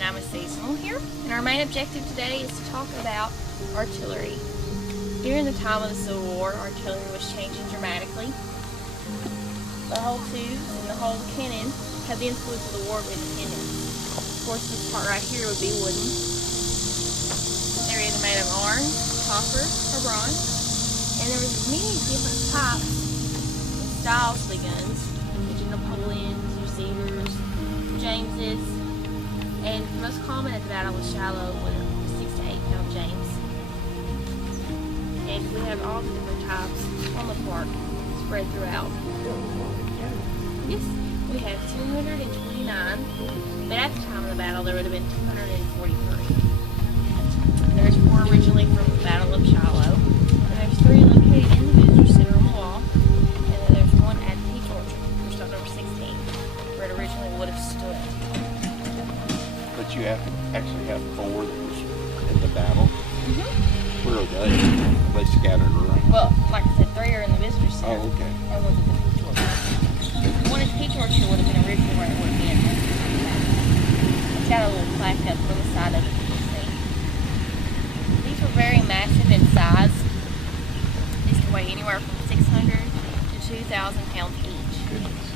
and I'm a seasonal here. And our main objective today is to talk about artillery. During the time of the Civil War, artillery was changing dramatically. The whole tubes and the whole cannon had the influence of the War of Independence. Of course, this part right here would be wooden. They were either made of iron, copper, or bronze. And there was many different types and styles of the guns. Your Napoleons, your Cedars, Jameses, and the most common at the Battle of Shiloh was a 6 to 8 pound James. And we have all the different types on the park spread throughout. Yes, we have 229, but at the time of the battle there would have been 243. There's 4 originally from the Battle of Shiloh, and there's 3 located in the visitor center on the wall, and then there's 1 at the Peach Orchard, which is number 16, where it originally would have stood. But you have to actually have 4 that was in the battle. Where are they? Are they scattered around? Well, like I said, 3 are in the visitor center. Oh, okay. And 1's at the Peach Orchard. 1 at the Peach Orchard would have been originally where it would have been. It's got a little plaque up on the side of it, you can see. These were very massive in size. These can weigh anywhere from 600 to 2,000 pounds each. Goodness.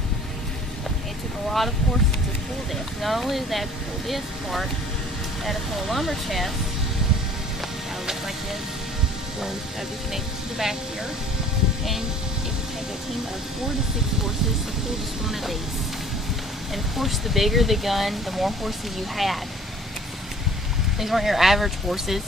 It took a lot of horses to pull this. Not only did they have to pull this part, they had to pull a lumber chest. That would look like this. That would be connected to the back here. And it would take a team of 4 to 6 horses to pull just one of these. And of course, the bigger the gun, the more horses you had. These weren't your average horses.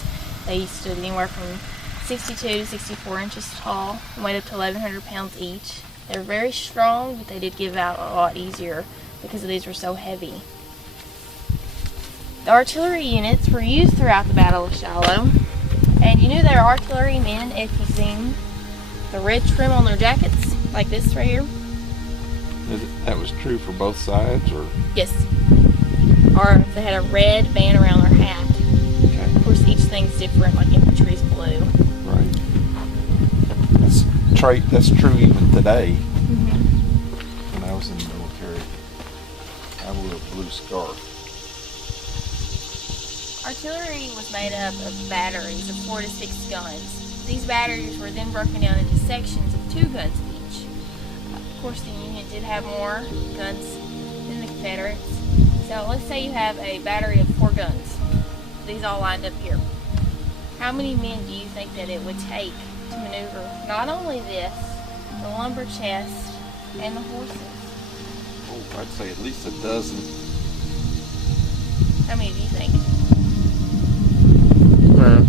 They stood anywhere from 62 to 64 inches tall and weighed up to 1,100 pounds each. They were very strong, but they did give out a lot easier because these were so heavy. The artillery units were used throughout the Battle of Shiloh, and you knew they were artillery men if you seen the red trim on their jackets, like this right here. That was true for both sides, or? Yes. Or if they had a red band around their hat. Okay. Of course, each thing's different, like infantry's blue. Right. That's true even today. When I was in the military, I wore a blue scarf. Artillery was made up of batteries of 4 to 6 guns. These batteries were then broken down into sections of 2 guns each. Of course, the Union did have more guns than the Confederates. So let's say you have a battery of 4 guns. These all lined up here. How many men do you think that it would take to maneuver not only this, the lumber chest, and the horses? Oh, I'd say at least a dozen. How many do you think?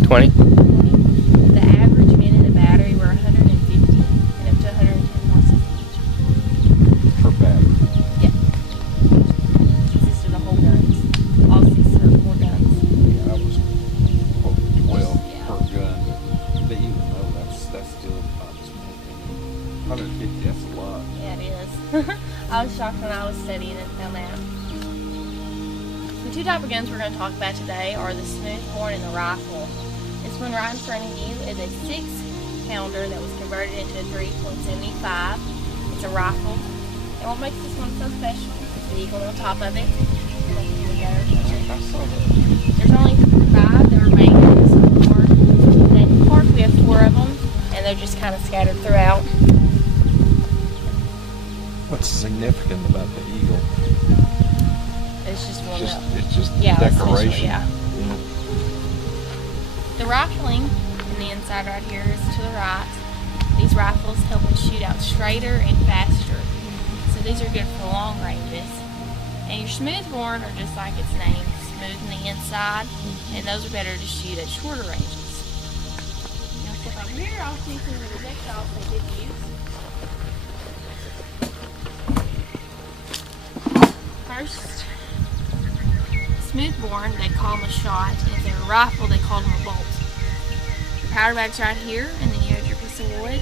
20. The average men in the battery were 150 and up to 110 horses each. Per battery. Yeah. Consisted of whole guns. All 6 or 4 guns. Yeah, I was 12 Yeah. per gun, but even though that's still about as many. 150, that's a lot. Yeah, it is. I was shocked when I was studying and found that. The 2 type of guns we're going to talk about today are the smoothbore and the rifle. This one right in front of you is a 6-pounder that was converted into a 3.75. It's a rifle. And what makes this one so special is the eagle on top of it. I saw that. There's only 5 that were made in this war. And in the park we have 4 of them, and they're just kind of scattered throughout. What's significant about the eagle? It's just one It's up. just Yeah, decoration. yeah. The rifling in the inside right here is to the right. These rifles help us shoot out straighter and faster. So these are good for long ranges. And your smoothbore are just like its name, smooth on the inside, and those are better to shoot at shorter ranges. Now step over here, I'll see some of the projectiles they did use. First, smoothbore, they call them a shot, and if they're a rifle, they call them a bolt. Your powder bag's right here, and then you have your piece of wood.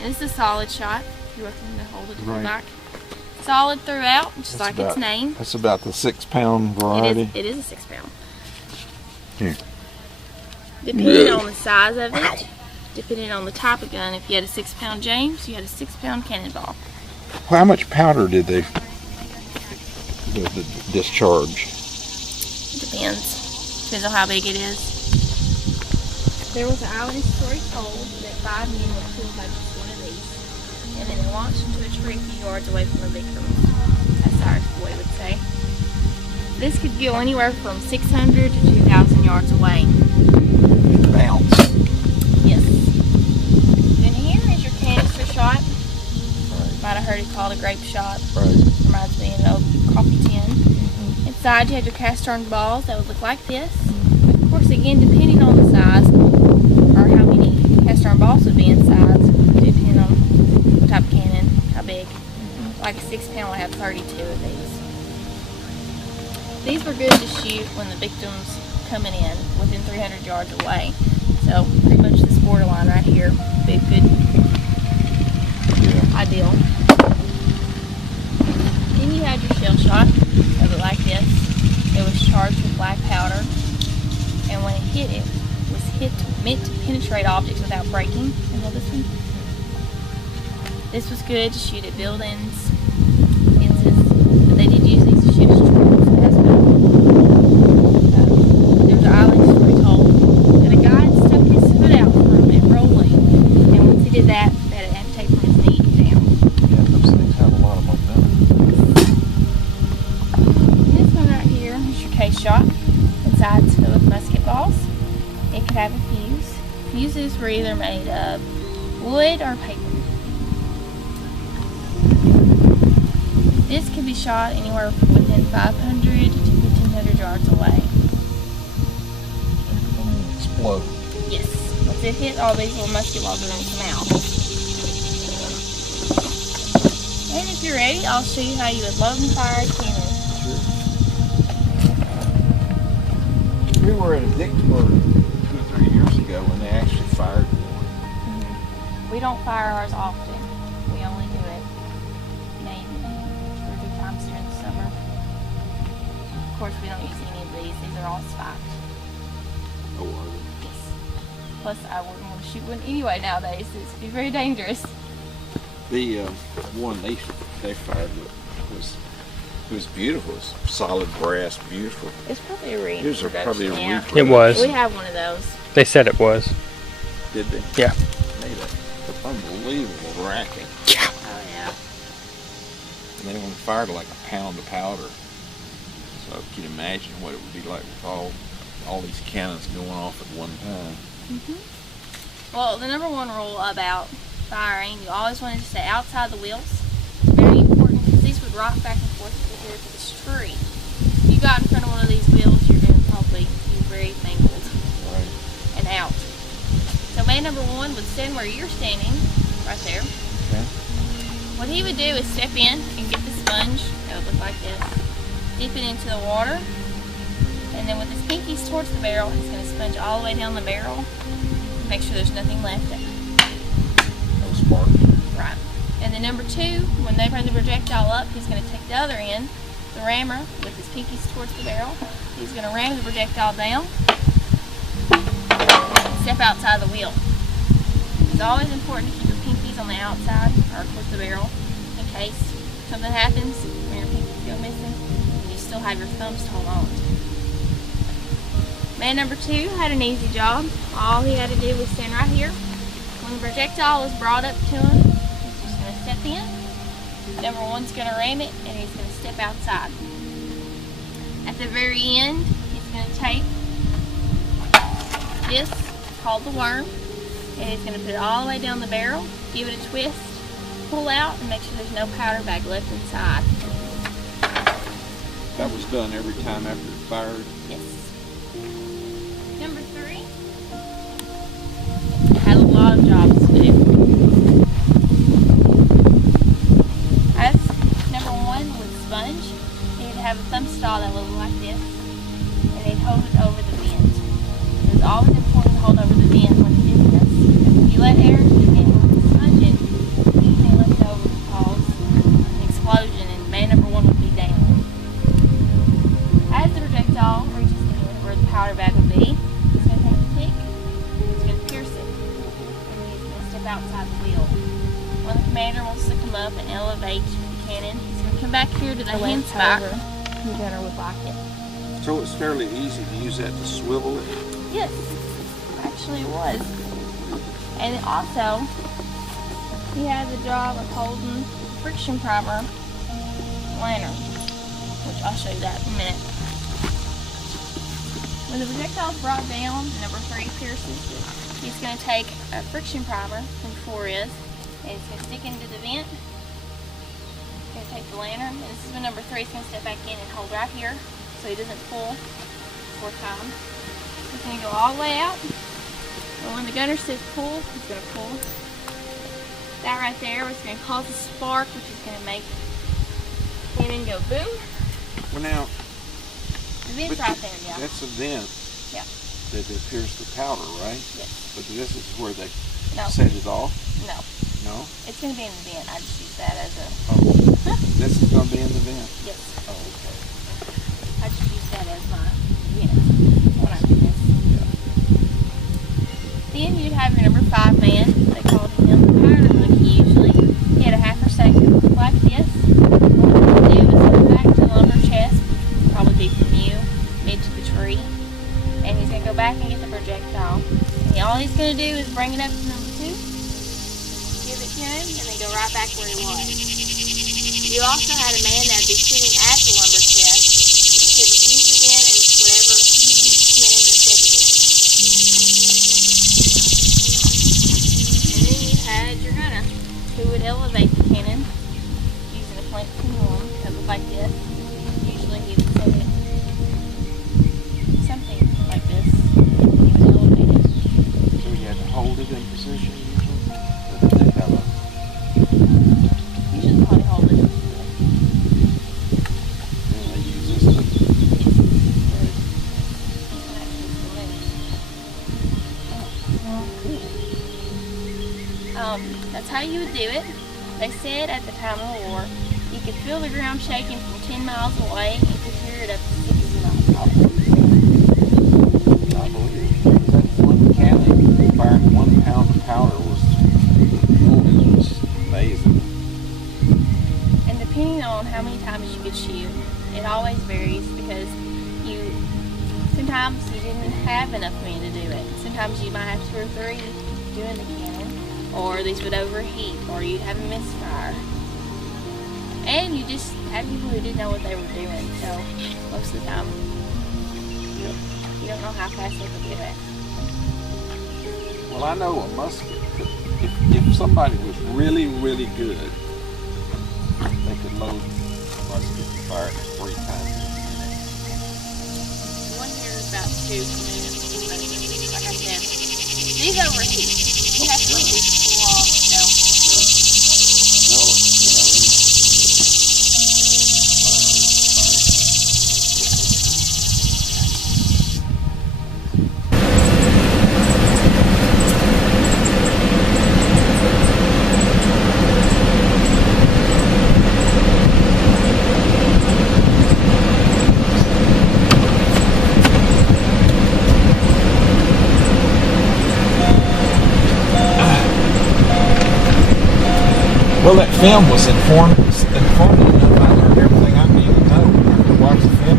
And this is a solid shot. You're looking to hold it Right. back. Solid throughout, just like its name. That's about the 6-pound variety. It is a 6-pound. Here. Depending on the size of it, depending on the type of gun, if you had a 6-pound James, you had a 6-pound cannonball. How much powder did they discharge? Depends on how big it is. There was an eyewitness story told that 5 men were killed by just one of these, and then they launched into a tree a few yards away from the victim, as our boy would say. This could go anywhere from 600 to 2,000 yards away. Bounce. Yes. Then here is your canister shot. Right. Might have heard it called a grape shot. Right. Reminds me of an old coffee tin. Inside you had your cast iron balls that would look like this. Of course, again, depending on the size or how many cast iron balls would be inside, depending on what type of cannon, how big. Like a 6-pound would have 32 of these. These were good to shoot when the victim's coming in within 300 yards away. So pretty much this borderline right here would be a good, ideal. Then you had your shell shot. It looked like this. It was charged with black powder, and when it was meant to penetrate objects without breaking. And hold this one. This was good to shoot at buildings, fences, but they did use these to shoot at troops as well. There was an island story told that a guy had stuck his foot out from it rolling, and once he did that, they had to amputate from his knee down. Yeah, those things have a lot of momentum. This one right here is your case shot. Inside's filled with musket balls. It could have a fuse. Fuses were either made of wood or paper. This could be shot anywhere from within 500 to 1,500 yards away. Explode. Yes. Once it hit, all these little musket balls are going to come out. And if you're ready, I'll show you how you would load and fire a cannon. Sure. We were at a Vicksburg 2 or 3 years ago when they actually fired one. We don't fire ours often. We only do it maybe 2 or 3 times during the summer. Of course, we don't use any of these. These are all spiked. Oh, are they? Yes. Plus, I wouldn't want to shoot one anyway nowadays. It's be very dangerous. The one they fired was beautiful. It was solid brass, beautiful. It's probably a reed. It was probably a yeah. reed. It was. We have one of those. They said it was. Did they? Yeah. Made an unbelievable racket. Oh yeah. And they only fired like a pound of powder. So you can imagine what it would be like with all these cannons going off at one time. Well, the number one rule about firing, you always wanted to stay outside the wheels. It's very important because these would rock back and forth here to this tree. If you got in front of one of these wheels, you're going to probably be very mangled Right. and out. So man number one would stand where you're standing, right there. Okay. What he would do is step in and get the sponge. It would look like this. Dip it into the water, and then with his pinkies towards the barrel, he's going to sponge all the way down the barrel. Make sure there's nothing left. No spark. Right. And then number two, when they bring the projectile up, he's going to take the other end, the rammer, with his pinkies towards the barrel. He's going to ram the projectile down and step outside the wheel. It's always important to keep your pinkies on the outside or towards the barrel in case something happens when your pinkies go missing. You still have your thumbs to hold on to. Man number two had an easy job. All he had to do was stand right here. When the projectile was brought up to him, he's just going to step in. Number one's going to ram it, and he's going to step outside. At the very end, he's going to take this, called the worm, and he's going to put it all the way down the barrel, give it a twist, pull out, and make sure there's no powder bag left inside. That was done every time after it fired. Yes. Number three had a lot of jobs to do. As number one with sponge, he'd have a thumb style that would look like this, and he'd hold it over the vent. It was always important to hold over the vent when he did this. If you let air into the vent with the sponge in, anything left over would cause an explosion, and man number one would be down. As the projectile reaches the end where the powder bag would be, he's going to take the pick, he's going to pierce it, and then he's going to step outside the wheel. When the commander wants to come up and elevate the cannon, he's going to come back here to the hand spike. The gunner would like it. So it's fairly easy to use that to swivel it. Yes, actually it was. And it also, he had the job of holding friction primer lantern, which I'll show you that in a minute. When the projectile is brought down, number 3 pierces it. He's going to take a friction primer from 4 is, and he's going to stick into the vent. He's going to take the lantern, and this is when number 3 is going to step back in and hold right here so he doesn't pull 4 times. He's going to go all the way out, and when the gunner says pull, he's going to pull. That right there is going to cause a spark, which is going to make the cannon go boom. Well, now, The vent's right there, yeah. that's a vent Yeah. that they pierce the powder, right? Yes. But this is where they No. set it off? No. No? It's going to be in the vent. I just use that as a... Oh. This is going to be in the vent? Yes. Oh, okay. I just use that as my vent when I do this. Yeah. Then you'd have your number 5 man. They called him the powder monkey usually. He had a half second like this. What he would do is go back to the lumber chest, probably be from you, mid to the tree. And he's going to go back and get the projectile. And all he's going to do is bring it up to number 2, give it to him, and then go right back where he was. You also had a man that would be sitting at the lumber chest, put the fuses in and whatever commander said to do. And then you had your gunner, who would elevate the cannon using a flint pendulum that looked like this. Usually he would set it something like this. He would elevate it. So you had to hold it in position usually? Or did they have a... Usually probably hold it. Yeah, they use this to... Right. That's how you would do it. They said at the time of the war, you could feel the ground shaking from 10 miles away and you could hear it up to 60 miles away. I believe that one cannon firing 1 pound of powder was amazing. And depending on how many times you could shoot, it always varies because sometimes you didn't have enough men to do it. Sometimes you might have 2 or 3 doing the cannon, or these would overheat, or you'd have a misfire. And you just had people who didn't know what they were doing, so most of the time, Yep. you don't know how fast they could do it. Well, I know a musket. If somebody was really, really good, they could load a musket and fire it 3 times. One here is about 2 minutes, but like I said, these overheat. You have to let these cool off, so. No, you know, well, that film was informative enough. I learned everything I needed to know to watch the film